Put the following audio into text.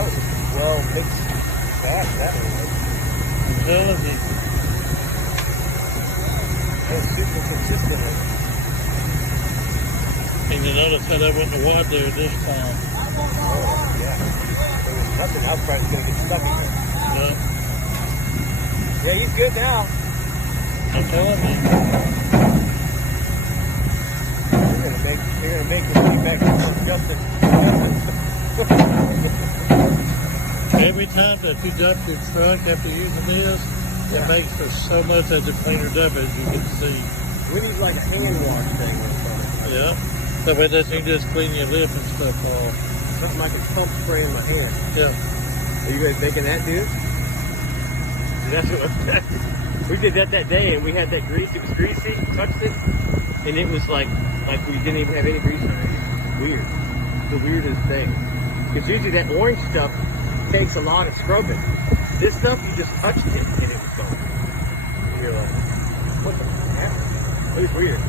That was a well mixed batch, that one was. I'm telling you. That was super consistently. And you notice how that went wide there this time. Oh, yeah. There was nothing else probably going to get stuck in there. No, Yeah, he's good now. I'm telling you. You're gonna make him be back to Justin. Every time that you dump your truck after using this, it makes so much of the cleaner up as you can see. We need like a hand wash thing or something. Yeah. So that doesn't you just clean your lip and stuff off. Something I can pump spray in my hand. Yeah. Are you guys making that, dude? That's what we did that day, and we had that grease. It was greasy. Touched it, and it was like we didn't even have any grease on it. It's weird. The weirdest thing. Because usually that orange stuff takes a lot of scrubbing. This stuff, you just touched it, and it was gone. You're like, what the heck? It was weird.